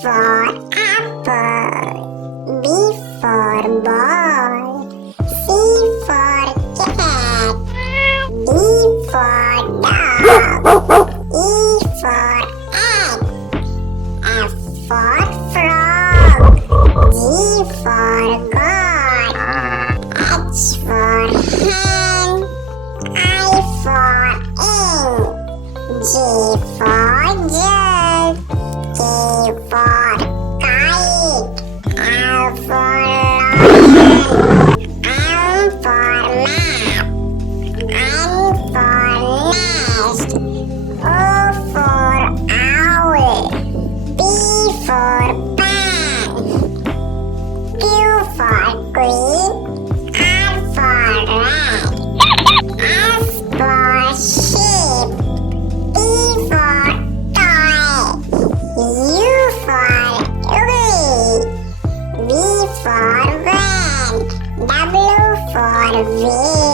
for apple. B for ball. C for cat. D for dog. E for egg. F for frog. G for god. H for hen. I for ink. G for jug. K for kite. L for lion. M for map. N for nest. O for owl. P for pen. Q for queen. R for rat. S for sheep. T for toy. U for ugly. V for van. W for wheel.